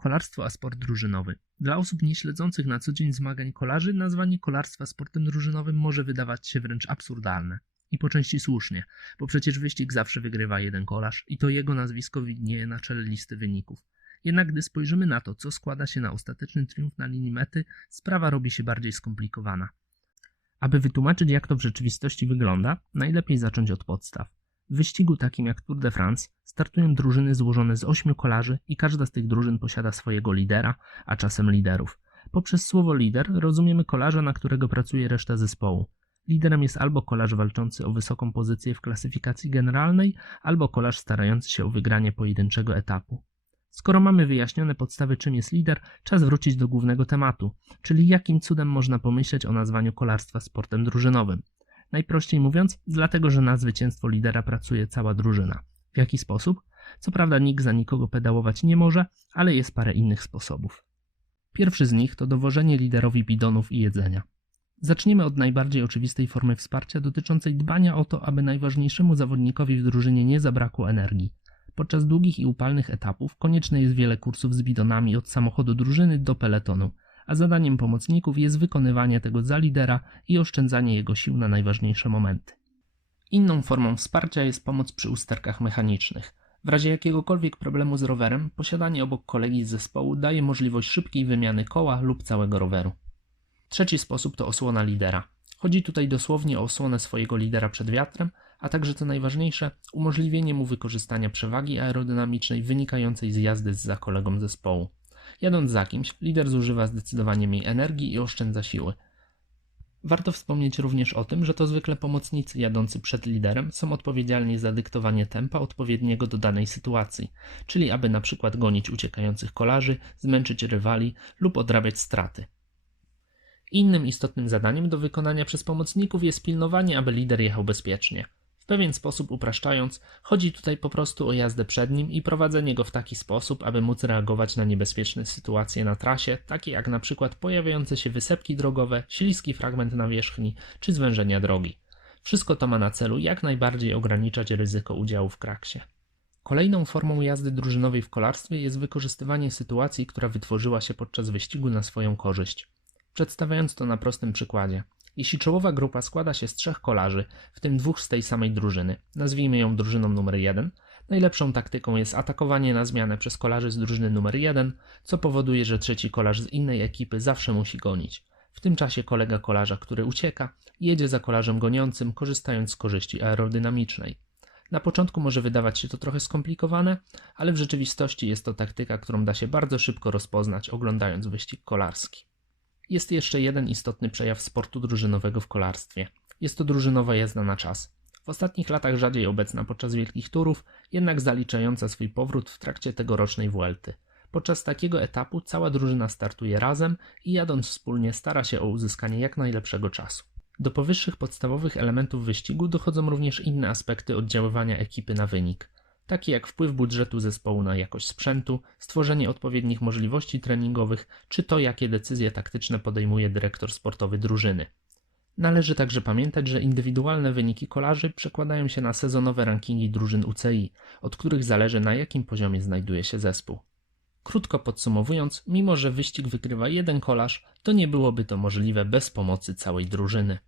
Kolarstwo a sport drużynowy. Dla osób nieśledzących na co dzień zmagań kolarzy nazwanie kolarstwa sportem drużynowym może wydawać się wręcz absurdalne. I po części słusznie, bo przecież wyścig zawsze wygrywa jeden kolarz i to jego nazwisko widnieje na czele listy wyników. Jednak gdy spojrzymy na to, co składa się na ostateczny triumf na linii mety, sprawa robi się bardziej skomplikowana. Aby wytłumaczyć, jak to w rzeczywistości wygląda, najlepiej zacząć od podstaw. W wyścigu takim jak Tour de France startują drużyny złożone z 8 kolarzy i każda z tych drużyn posiada swojego lidera, a czasem liderów. Poprzez słowo lider rozumiemy kolarza, na którego pracuje reszta zespołu. Liderem jest albo kolarz walczący o wysoką pozycję w klasyfikacji generalnej, albo kolarz starający się o wygranie pojedynczego etapu. Skoro mamy wyjaśnione podstawy, czym jest lider, czas wrócić do głównego tematu, czyli jakim cudem można pomyśleć o nazwaniu kolarstwa sportem drużynowym. Najprościej mówiąc, dlatego, że na zwycięstwo lidera pracuje cała drużyna. W jaki sposób? Co prawda nikt za nikogo pedałować nie może, ale jest parę innych sposobów. Pierwszy z nich to dowożenie liderowi bidonów i jedzenia. Zacznijmy od najbardziej oczywistej formy wsparcia dotyczącej dbania o to, aby najważniejszemu zawodnikowi w drużynie nie zabrakło energii. Podczas długich i upalnych etapów konieczne jest wiele kursów z bidonami od samochodu drużyny do peletonu, a zadaniem pomocników jest wykonywanie tego za lidera i oszczędzanie jego sił na najważniejsze momenty. Inną formą wsparcia jest pomoc przy usterkach mechanicznych. W razie jakiegokolwiek problemu z rowerem, posiadanie obok kolegi z zespołu daje możliwość szybkiej wymiany koła lub całego roweru. Trzeci sposób to osłona lidera. Chodzi tutaj dosłownie o osłonę swojego lidera przed wiatrem, a także co najważniejsze, umożliwienie mu wykorzystania przewagi aerodynamicznej wynikającej z jazdy za kolegą zespołu. Jadąc za kimś, lider zużywa zdecydowanie mniej energii i oszczędza siły. Warto wspomnieć również o tym, że to zwykle pomocnicy jadący przed liderem są odpowiedzialni za dyktowanie tempa odpowiedniego do danej sytuacji, czyli aby na przykład gonić uciekających kolarzy, zmęczyć rywali lub odrabiać straty. Innym istotnym zadaniem do wykonania przez pomocników jest pilnowanie, aby lider jechał bezpiecznie. W pewien sposób upraszczając, chodzi tutaj po prostu o jazdę przed nim i prowadzenie go w taki sposób, aby móc reagować na niebezpieczne sytuacje na trasie, takie jak na przykład pojawiające się wysepki drogowe, śliski fragment nawierzchni czy zwężenia drogi. Wszystko to ma na celu jak najbardziej ograniczać ryzyko udziału w kraksie. Kolejną formą jazdy drużynowej w kolarstwie jest wykorzystywanie sytuacji, która wytworzyła się podczas wyścigu na swoją korzyść. Przedstawiając to na prostym przykładzie. Jeśli czołowa grupa składa się z 3 kolarzy, w tym 2 z tej samej drużyny, nazwijmy ją drużyną numer 1, najlepszą taktyką jest atakowanie na zmianę przez kolarzy z drużyny numer 1, co powoduje, że trzeci kolarz z innej ekipy zawsze musi gonić. W tym czasie kolega kolarza, który ucieka, jedzie za kolarzem goniącym, korzystając z korzyści aerodynamicznej. Na początku może wydawać się to trochę skomplikowane, ale w rzeczywistości jest to taktyka, którą da się bardzo szybko rozpoznać, oglądając wyścig kolarski. Jest jeszcze jeden istotny przejaw sportu drużynowego w kolarstwie. Jest to drużynowa jazda na czas. W ostatnich latach rzadziej obecna podczas wielkich turów, jednak zaliczająca swój powrót w trakcie tegorocznej Vuelty. Podczas takiego etapu cała drużyna startuje razem i jadąc wspólnie stara się o uzyskanie jak najlepszego czasu. Do powyższych podstawowych elementów wyścigu dochodzą również inne aspekty oddziaływania ekipy na wynik, takie jak wpływ budżetu zespołu na jakość sprzętu, stworzenie odpowiednich możliwości treningowych, czy to, jakie decyzje taktyczne podejmuje dyrektor sportowy drużyny. Należy także pamiętać, że indywidualne wyniki kolarzy przekładają się na sezonowe rankingi drużyn UCI, od których zależy, na jakim poziomie znajduje się zespół. Krótko podsumowując, mimo że wyścig wygrywa jeden kolarz, to nie byłoby to możliwe bez pomocy całej drużyny.